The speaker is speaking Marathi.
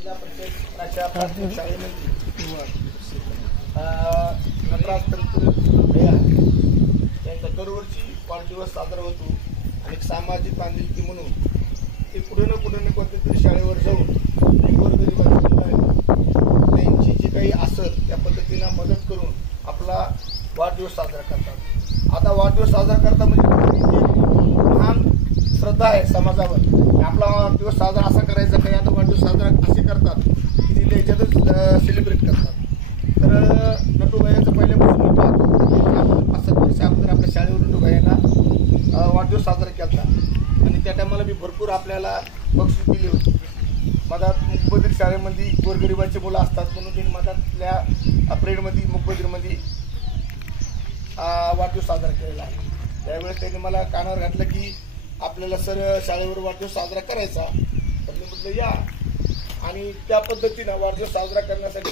जिल्हा परिषद अशा प्राथमिक शाळेमध्ये नटराज तंत्र यांचा दरवर्षी वाढदिवस साजरा होतो आणि सामाजिक बांधिलकी म्हणून ते कुठे ना कोणत्या तरी शाळेवर जाऊन गोरगरिबांची त्यांची जी काही असेल त्या पद्धतीनं मदत करून आपला वाढदिवस साजरा करतात। आता वाढदिवस साजरा करता म्हणजे महान श्रद्धा आहे समाजावर। आपला वाढदिवस साजरा असा करायचा काही आता वाढदिवस साजरा असे करतात की ते त्याच्यातच सेलिब्रेट करतात। तर नटूभाईचं पहिल्यापासून मी पाहतो 5-7 वर्ष अगोदर आपल्या शाळेवर नटूभाईंना वाढदिवस साजरा केला आणि त्या टायमाला मी भरपूर आपल्याला बक्षीस दिली होती। मधात मुकबधीर शाळेमध्ये गोरगरिबाची मुलं असतात म्हणून मी मधातल्या परेडमध्ये मुकबधीरमध्ये वाढदिवस साजरा केलेला आहे। त्यावेळेस त्यांनी मला कानावर घातलं की आपल्याला सर शाळेवर वाढदिवस साजरा करायचा, तर मी म्हटलं या, आणि त्या पद्धतीनं वाढदिवस साजरा करण्यासाठी